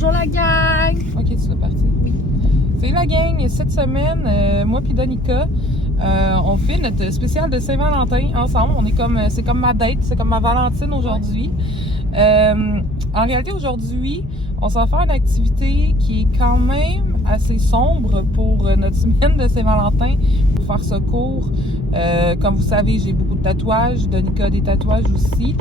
Bonjour la gang! Ok, tu es parti. Oui. C'est la gang. Cette semaine, moi puis Danica, on fait notre spécial de Saint-Valentin ensemble. C'est comme ma date, c'est comme ma Valentine aujourd'hui. En réalité, aujourd'hui, on s'en va faire une activité qui est quand même assez sombre pour notre semaine de Saint-Valentin. Pour faire ce cours, comme vous savez, j'ai beaucoup de tatouages. Danica a des tatouages aussi.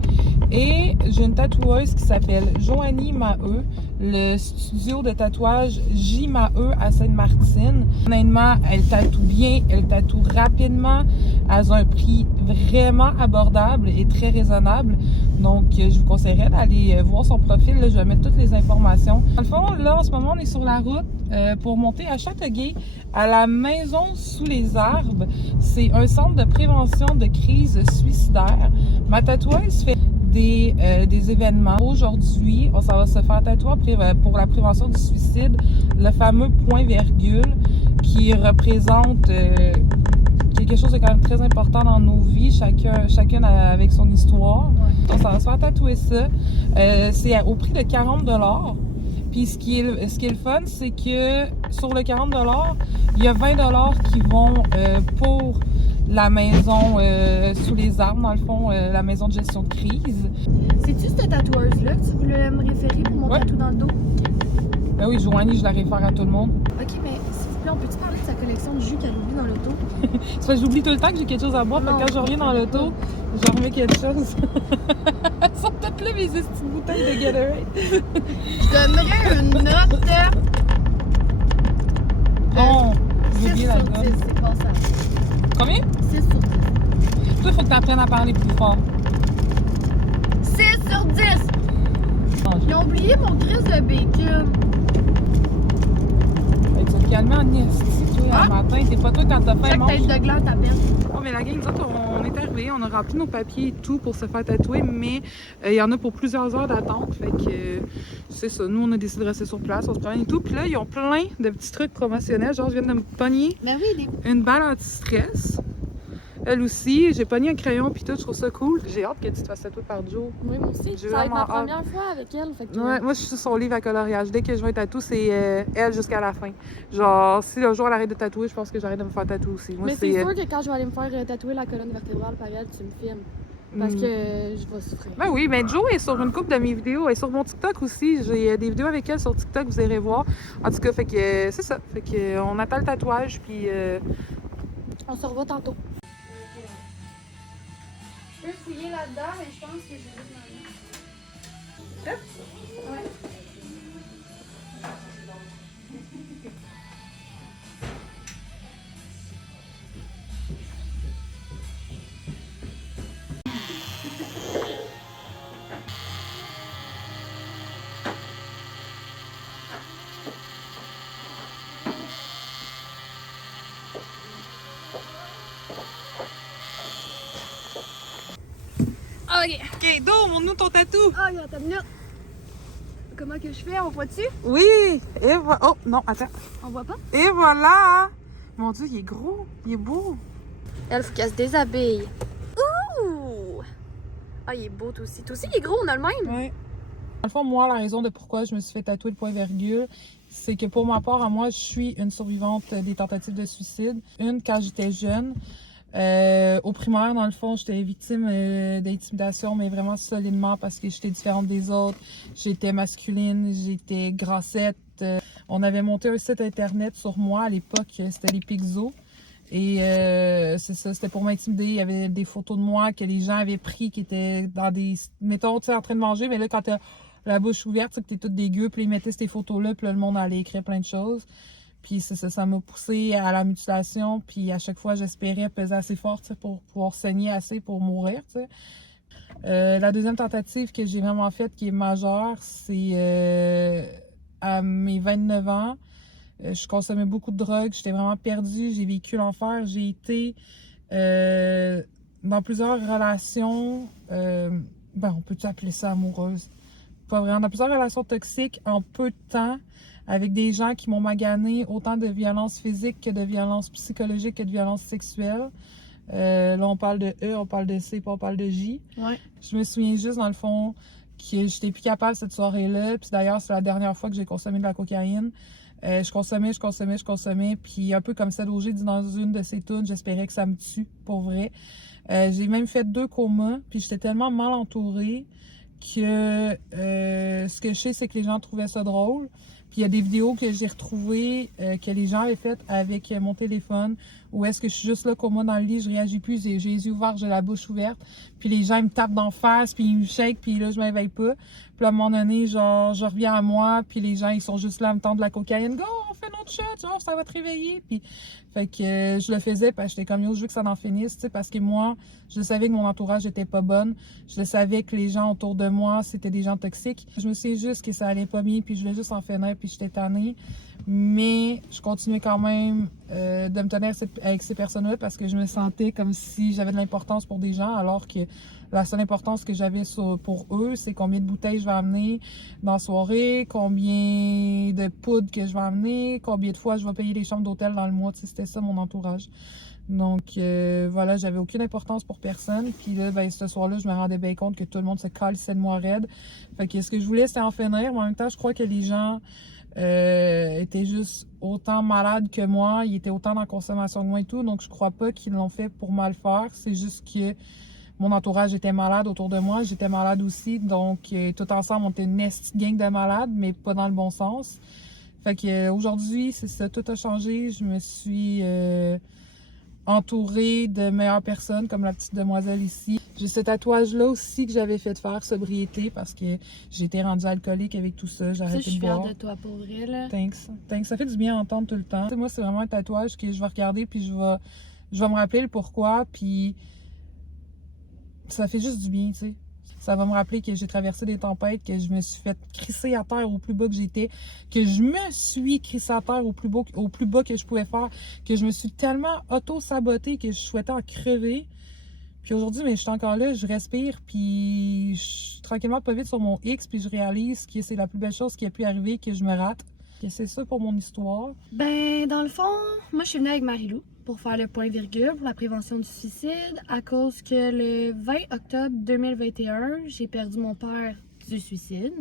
Et j'ai une tatoueuse qui s'appelle Joanie Maheu, le studio de tatouage J Maheu à Sainte-Martine. Honnêtement, elle tatoue bien, elle tatoue rapidement, à un prix vraiment abordable et très raisonnable. Donc, je vous conseillerais d'aller voir son profil. Là, je vais mettre toutes les informations. Dans le fond, là, en ce moment, on est sur la route pour monter à Châteauguay, à la Maison sous les arbres. C'est un centre de prévention de crise suicidaire. Ma tatoueuse fait des événements. Aujourd'hui, on s'en va se faire tatouer pour la prévention du suicide, le fameux point-virgule qui représente quelque chose de quand même très important dans nos vies, chacune avec son histoire. Ouais. On s'en va se faire tatouer ça. C'est au prix de 40$. Puis ce qui est le fun, c'est que sur le 40$, il y a 20$ qui vont pour la maison sous les arbres, dans le fond, la maison de gestion de crise. C'est-tu cette tatoueuse-là que tu voulais me référer pour mon tatou dans le dos? Ben oui, Joanie, je la réfère à tout le monde. Ok, mais s'il vous plaît, on peut-tu parler de sa collection de jus qu'elle oublie dans l'auto? C'est parce que j'oublie tout le temps que j'ai quelque chose à boire, fait que quand je reviens dans l'auto, je remets quelque chose. Elles sont toutes là, mes petites bouteilles de Gatorade. Je donnerais une note Bon, j'ai 6 oublié la sur note. 10, c'est passable. Combien? 6 sur 10. Toi, il faut que tu apprennes à parler plus fort. 6 sur 10! Ils ont oublié mon grise de bacon. Tu vas te calmer en esti, toi, le matin. T'es pas toi quand t'as faim, mange. Chaque tête de gland t'appelle. Oh, mais la gang, nous autres, on est arrivés, on a rempli nos papiers et tout pour se faire tatouer, mais il y en a pour plusieurs heures d'attente. Fait que c'est ça. Nous, on a décidé de rester sur place, on se promène et tout. Puis là, ils ont plein de petits trucs promotionnels. Genre, je viens de me pogner Ben oui, une balle anti-stress. Elle aussi, j'ai pogné un crayon puis tout, je trouve ça cool. J'ai hâte que tu te fasses tatouer par Joe. Oui, moi aussi. Ça va être ma première fois avec elle. Fait que... Ouais, moi, je suis sur son livre à coloriage. Dès que je vais tatou, c'est elle jusqu'à la fin. Genre, si le jour elle arrête de tatouer, je pense que j'arrête de me faire tatouer aussi. Moi, mais c'est sûr que quand je vais aller me faire tatouer la colonne vertébrale par elle, tu me filmes. Parce que je vais souffrir. Ben oui, ben Joe est sur une couple de mes vidéos. Elle est sur mon TikTok aussi. J'ai des vidéos avec elle sur TikTok, vous irez voir. En tout cas, fait que c'est ça. Fait que on attend le tatouage, puis... On se revoit tantôt. Je peux fouiller là-dedans, mais je pense que j'ai juste dans le... Ouais. OK, Do, montre-nous ton tatou. Ah, attends une minute. Comment que je fais? On voit-tu? Oui! Et voilà. Oh, non, attends. On voit pas? Et voilà! Mon Dieu, il est gros. Il est beau. Elle, faut qu'elle se déshabille. Ouh! Ah, il est beau, toi aussi. Toi aussi, il est gros, on a le même. Oui. Dans le fond, moi, la raison de pourquoi je me suis fait tatouer le point-virgule, c'est que pour ma part, à moi, je suis une survivante des tentatives de suicide. Une, quand j'étais jeune. Au primaire, dans le fond, j'étais victime d'intimidation, mais vraiment solidement parce que j'étais différente des autres. J'étais masculine, j'étais grassette. On avait monté un site internet sur moi à l'époque, c'était les Pixos. Et c'est ça, c'était pour m'intimider. Il y avait des photos de moi que les gens avaient pris qui étaient dans des... Mettons, tu sais, en train de manger, mais là, quand t'as la bouche ouverte, tu sais, que t'es toute dégueu, puis ils mettaient ces photos-là, puis là, le monde allait écrire plein de choses. Puis ça m'a poussé à la mutilation. Puis à chaque fois, j'espérais peser assez fort pour pouvoir saigner assez pour mourir. La deuxième tentative que j'ai vraiment faite, qui est majeure, c'est à mes 29 ans. Je consommais beaucoup de drogue. J'étais vraiment perdue. J'ai vécu l'enfer. J'ai été dans plusieurs relations. On peut-tu appeler ça amoureuse? Pas vraiment. Dans plusieurs relations toxiques en peu de temps, avec des gens qui m'ont magané autant de violence physique que de violence psychologique que de violence sexuelle. Là, on parle de E, on parle de C, puis on parle de J. Ouais. Je me souviens juste, dans le fond, que j'étais plus capable cette soirée-là. Puis d'ailleurs, c'est la dernière fois que j'ai consommé de la cocaïne. Je consommais, puis un peu comme Céd Auger dit dans une de ses tunes, j'espérais que ça me tue, pour vrai. J'ai même fait 2 comas, puis j'étais tellement mal entourée que ce que je sais, c'est que les gens trouvaient ça drôle. Puis il y a des vidéos que j'ai retrouvées que les gens avaient faites avec mon téléphone, où est-ce que je suis juste là comme moi dans le lit, je réagis plus, j'ai les yeux ouverts, j'ai la bouche ouverte, puis les gens ils me tapent d'en face, puis ils me shake, puis là je m'éveille pas. Puis à un moment donné, genre, je reviens à moi, puis les gens ils sont juste là à me tendre de la cocaïne, go, on fait notre shot, genre, ça va te réveiller. Puis fait que je le faisais parce que j'étais comme yo, je veux que ça en finisse, tu sais, parce que moi, je savais que mon entourage était pas bonne, je savais que les gens autour de moi c'était des gens toxiques. Je me suis juste que ça allait pas bien, puis je voulais juste en finir, puis j'étais tannée. Mais je continuais quand même de me tenir avec ces personnes-là parce que je me sentais comme si j'avais de l'importance pour des gens, alors que la seule importance que j'avais pour eux, c'est combien de bouteilles je vais amener dans la soirée, combien de poudre que je vais amener, combien de fois je vais payer les chambres d'hôtel dans le mois. Tu sais, c'était ça mon entourage. Donc voilà, j'avais aucune importance pour personne. Puis là, ben, ce soir-là, je me rendais bien compte que tout le monde se calissait de moi raide. Fait que ce que je voulais, c'était en finir. Mais en même temps, je crois que les gens étaient juste autant malades que moi. Ils étaient autant dans la consommation que moi et tout. Donc je crois pas qu'ils l'ont fait pour mal faire. C'est juste que mon entourage était malade autour de moi. J'étais malade aussi. Donc tout ensemble, on était une esti gang de malades, mais pas dans le bon sens. Fait que aujourd'hui, c'est ça, tout a changé. Je me suis entourée de meilleures personnes, comme la petite demoiselle ici. J'ai ce tatouage-là aussi que j'avais fait faire, sobriété, parce que j'étais rendue alcoolique avec tout ça. J'ai arrêté de boire. Je suis fière de toi, pour vrai, là. Thanks. Ça fait du bien à entendre tout le temps. Moi, c'est vraiment un tatouage que je vais regarder, puis je vais me rappeler le pourquoi, puis ça fait juste du bien, tu sais. Ça va me rappeler que j'ai traversé des tempêtes, que je me suis fait crisser à terre au plus bas que j'étais, que je me suis crissé à terre au plus bas que je pouvais faire, que je me suis tellement auto-sabotée que je souhaitais en crever. Puis aujourd'hui, mais je suis encore là, je respire, puis je suis tranquillement pas vite sur mon X, puis je réalise que c'est la plus belle chose qui a pu arriver, que je me rate. Que c'est ça pour mon histoire. Ben, dans le fond, moi, je suis venue avec Marie-Lou pour faire le point virgule pour la prévention du suicide à cause que le 20 octobre 2021, j'ai perdu mon père du suicide.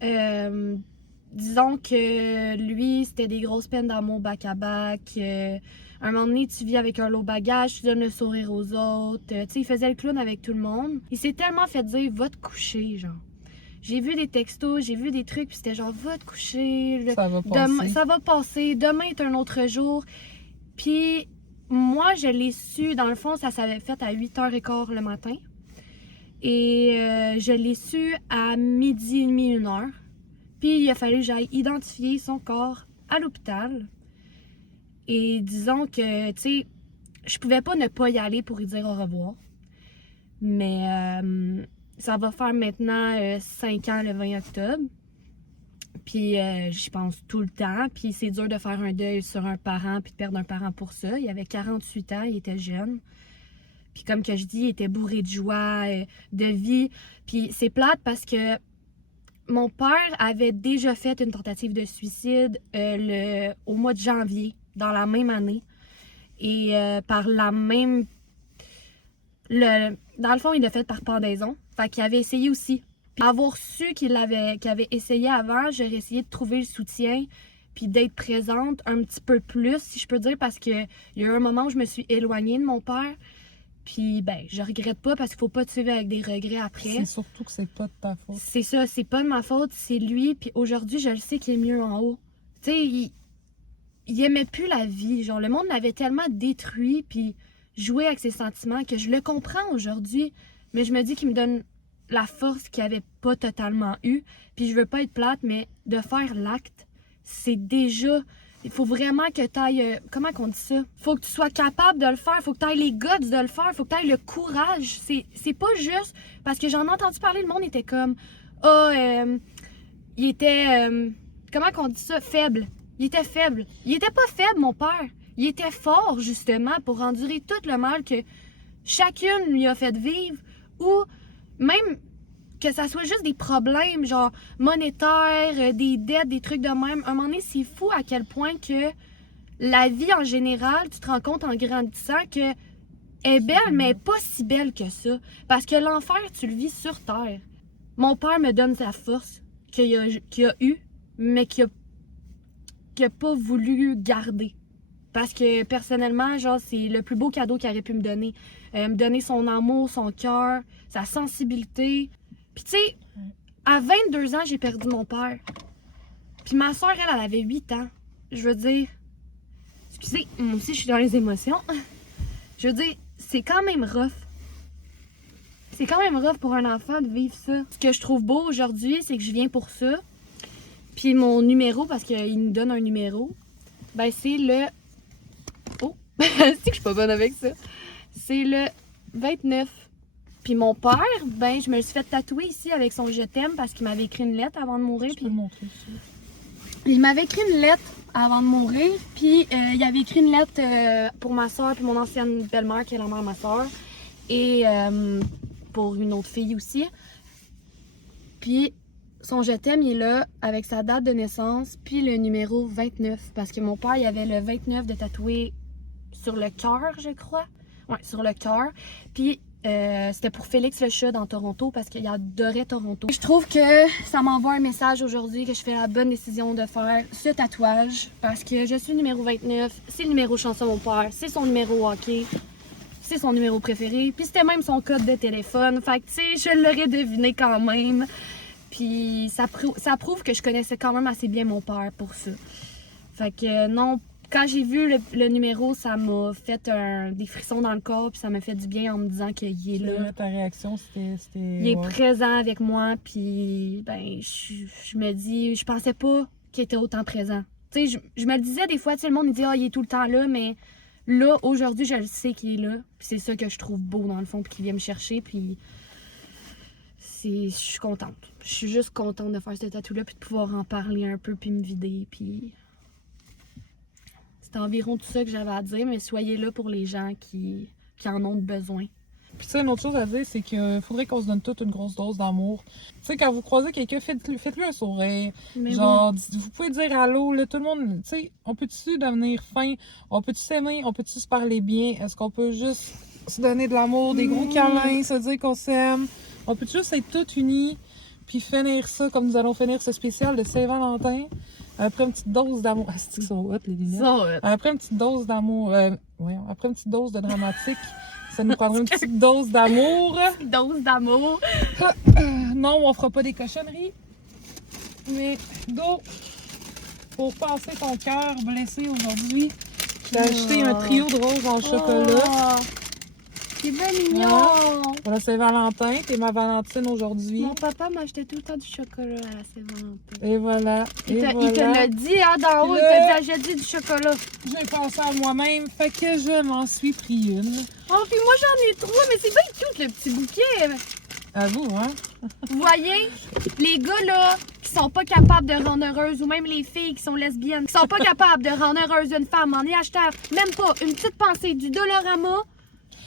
Disons que lui, c'était des grosses peines d'amour back-à-back. Un moment donné, tu vis avec un lot de bagages, tu donnes le sourire aux autres. Tu sais, il faisait le clown avec tout le monde. Il s'est tellement fait dire « va te coucher », genre. J'ai vu des textos, j'ai vu des trucs, puis c'était genre, va te coucher. Ça va passer. Ça va passer. Demain est un autre jour. Puis, moi, je l'ai su, dans le fond, ça s'avait fait à 8h15 le matin. Et je l'ai su à 12h30, 1h. Puis, il a fallu que j'aille identifier son corps à l'hôpital. Et disons que, tu sais, je pouvais pas ne pas y aller pour lui dire au revoir. Mais ça va faire maintenant 5 ans le 20 octobre. Puis j'y pense tout le temps. Puis c'est dur de faire un deuil sur un parent puis de perdre un parent pour ça. Il avait 48 ans, il était jeune. Puis comme que je dis, il était bourré de joie, de vie. Puis c'est plate parce que mon père avait déjà fait une tentative de suicide au mois de janvier, dans la même année. Et par la même... dans le fond, il l'a fait par pendaison. Fait qu'il avait essayé aussi. Puis avoir su qu'il avait essayé avant, j'aurais essayé de trouver le soutien puis d'être présente un petit peu plus, si je peux dire, parce que il y a eu un moment où je me suis éloignée de mon père. Puis, ben, je regrette pas parce qu'il faut pas te suivre avec des regrets après. C'est surtout que c'est pas de ta faute. C'est ça, c'est pas de ma faute, c'est lui. Puis aujourd'hui, je le sais qu'il est mieux en haut. Tu sais, il aimait plus la vie. Genre, le monde l'avait tellement détruit puis joué avec ses sentiments que je le comprends aujourd'hui. Mais je me dis qu'il me donne la force qu'il avait pas totalement eu. Puis je veux pas être plate, mais de faire l'acte, c'est déjà... Il faut vraiment que tu ailles... comment qu'on dit ça? Faut que tu sois capable de le faire. Faut que tu ailles les guts de le faire. Faut que tu ailles le courage. C'est pas juste... Parce que j'en ai entendu parler, le monde était comme... il était... comment qu'on dit ça? Faible. Il était faible. Il était pas faible, mon père. Il était fort, justement, pour endurer tout le mal que chacune lui a fait vivre. Ou même... que ça soit juste des problèmes, genre monétaires, des dettes, des trucs de même. À un moment donné, c'est fou à quel point que la vie en général, tu te rends compte en grandissant que est belle, mais pas si belle que ça. Parce que l'enfer, tu le vis sur Terre. mon père me donne sa force qu'il a eu, mais qu'il a pas voulu garder. Parce que personnellement, genre, c'est le plus beau cadeau qu'il aurait pu me donner. Me donner son amour, son cœur, sa sensibilité. Puis tu sais, à 22 ans, j'ai perdu mon père. Puis ma soeur, elle avait 8 ans. Je veux dire... Excusez, moi aussi, je suis dans les émotions. Je veux dire, c'est quand même rough. C'est quand même rough pour un enfant de vivre ça. Ce que je trouve beau aujourd'hui, c'est que je viens pour ça. Puis mon numéro, parce qu'il nous donne un numéro, ben c'est le... Oh! C'est que je suis pas bonne avec ça. C'est le 29. Puis mon père, ben je me le suis fait tatouer ici avec son je t'aime parce qu'il m'avait écrit une lettre avant de mourir. Je peux le montrer ici. Il m'avait écrit une lettre avant de mourir. Puis il avait écrit une lettre pour ma soeur puis mon ancienne belle-mère qui est la mère de ma soeur. Et pour une autre fille aussi. Puis son je t'aime, il est là avec sa date de naissance puis le numéro 29. Parce que mon père, il avait le 29 de tatoué sur le cœur, je crois. Ouais, sur le cœur. Puis c'était pour Félix le chat dans Toronto parce qu'il adorait Toronto. Je trouve que ça m'envoie un message aujourd'hui que je fais la bonne décision de faire ce tatouage parce que je suis numéro 29, c'est le numéro chanson de mon père, c'est son numéro hockey, c'est son numéro préféré, puis c'était même son code de téléphone. Fait que tu sais, je l'aurais deviné quand même. Puis ça prouve que je connaissais quand même assez bien mon père pour ça. Fait que non, quand j'ai vu le numéro, ça m'a fait des frissons dans le corps, puis ça m'a fait du bien en me disant qu'il est là. Ta réaction, c'était... Il est présent avec moi, puis ben, je me dis, je pensais pas qu'il était autant présent. Tu sais, je me le disais des fois, tu sais, le monde me dit, ah, il est tout le temps là, mais là, aujourd'hui, je le sais qu'il est là, puis c'est ça que je trouve beau dans le fond, puis qu'il vient me chercher, puis je suis contente. Je suis juste contente de faire ce tatou-là, puis de pouvoir en parler un peu, puis me vider, puis... C'est environ tout ça que j'avais à dire, mais soyez là pour les gens qui en ont besoin. Puis tu sais, une autre chose à dire, c'est qu'il faudrait qu'on se donne toute une grosse dose d'amour. Tu sais, quand vous croisez quelqu'un, faites-lui un sourire. Mais genre, vous pouvez dire allô, là, tout le monde, tu sais, on peut-tu devenir fin? On peut-tu s'aimer? On peut-tu se parler bien? Est-ce qu'on peut juste se donner de l'amour, des gros câlins, se dire qu'on s'aime? On peut juste être tous unis, puis finir ça comme nous allons finir ce spécial de Saint-Valentin? Après une petite dose d'amour. Ah, c'est qu'ils sont hot, les lunettes. Après une petite dose d'amour. Après une petite dose de dramatique, ça nous prendrait une petite dose d'amour. Une dose d'amour. Non, on fera pas des cochonneries. Mais, go! Pour passer ton cœur blessé aujourd'hui, j'ai acheté un trio de roses en chocolat. C'est bien mignon! Pour la Saint-Valentin, t'es ma Valentine aujourd'hui. Mon papa m'achetait tout le temps du chocolat à la Saint-Valentin. Et voilà. Il te l'a dit, hein, d'en haut, il t'a dit, achète du chocolat. J'ai pensé à moi-même, fait que je m'en suis pris une. Oh, puis moi j'en ai 3, mais c'est bien cute le petit bouquet. À vous, hein? Vous voyez, les gars là, qui sont pas capables de rendre heureuse, ou même les filles qui sont lesbiennes, qui sont pas capables de rendre heureuse une femme en y achetant même pas une petite pensée du Dollarama.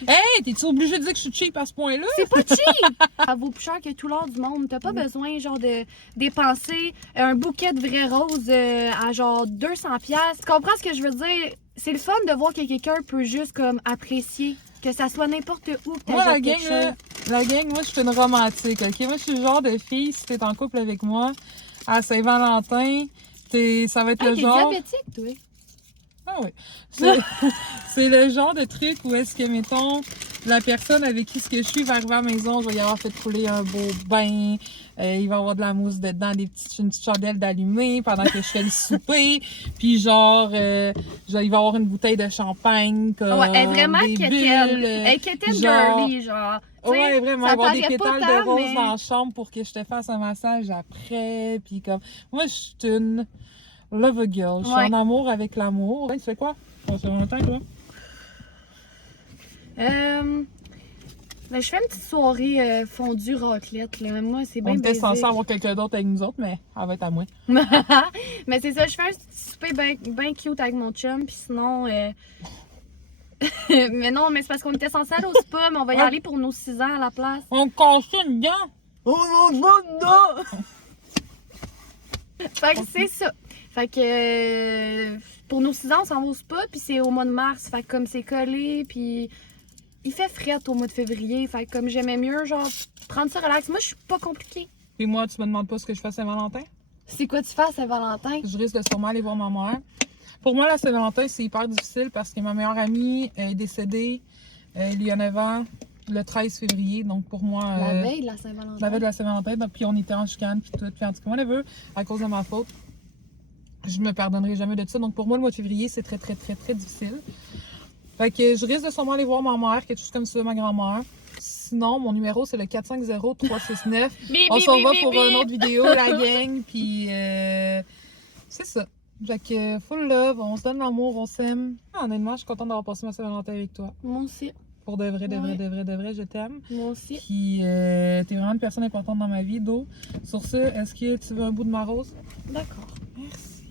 Hey, t'es-tu obligé de dire que je suis cheap à ce point-là? C'est pas cheap! Ça vaut plus cher que tout l'or du monde. T'as pas besoin, genre, de dépenser un bouquet de vraies roses à, genre, 200$. Tu comprends ce que je veux dire? C'est le fun de voir que quelqu'un peut juste, comme, apprécier. Que ça soit n'importe où que t'achètes quelque chose. La gang, moi, je suis une romantique, OK? Moi, je suis le genre de fille, si t'es en couple avec moi, à Saint-Valentin, ça va être le genre... T'es diabétique, toi? Ah oui. C'est le genre de truc où est-ce que, mettons, la personne avec qui je suis va arriver à la maison, je vais y avoir fait couler un beau bain, il va y avoir de la mousse dedans, une petite chandelle d'allumée pendant que je fais le souper, puis genre, il va y avoir une bouteille de champagne, comme ouais, elle est vraiment quétaine. Elle est quétaine girly, genre. Ouais, vraiment, avoir des pétales de rose mais... dans la chambre pour que je te fasse un massage après, puis comme, moi, je suis une... Love a girl. Je suis en amour avec l'amour. Tu fais quoi? Ça fait longtemps, toi? Ben, je fais une petite soirée fondue raclette. Là. Moi, c'est bien On était basique. censé avoir quelqu'un d'autre avec nous autres, mais elle va être à moi. Mais c'est ça, je fais un petit souper bien cute avec mon chum. Puis sinon... mais non, mais c'est parce qu'on était censé aller au spa, mais on va y aller pour nos 6 ans à la place. On casse une dent! On en une dent! Fait que c'est ça. Fait que pour nos 6 ans, on s'en va au spa, puis c'est au mois de mars. Fait que comme c'est collé, puis il fait fret au mois de février. Fait que comme j'aimais mieux, genre, prendre ça relax. Moi, je suis pas compliquée. Puis moi, tu me demandes pas ce que je fais à Saint-Valentin? C'est quoi tu fais à Saint-Valentin? Je risque de sûrement aller voir ma mère. Pour moi, la Saint-Valentin, c'est hyper difficile parce que ma meilleure amie est décédée il y a 9 ans, le 13 février. Donc pour moi... La veille de la Saint-Valentin. la veille de la Saint-Valentin, donc, puis on était en chicane, puis tout. Puis en tout cas, whatever, à cause de ma faute, je me pardonnerai jamais de ça. Donc pour moi, le mois de février, c'est très, très, très, très difficile. Fait que je risque de sûrement aller voir ma mère, quelque chose comme ça, ma grand-mère. Sinon, mon numéro, c'est le 450-369. On s'en va pour une autre vidéo, la gang, puis c'est ça. Fait que full love, on se donne l'amour, on s'aime. Ah, honnêtement, je suis contente d'avoir passé ma Saint-Valentin avec toi. Moi aussi. Pour de vrai, de vrai, Ouais. de vrai, de vrai, je t'aime. Moi aussi. Puis t'es vraiment une personne importante dans ma vie, Do. Sur ce, est-ce que tu veux un bout de ma rose? D'accord. Merci.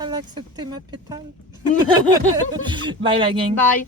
Elle a accepté ma pétale. Bye la gang. Bye.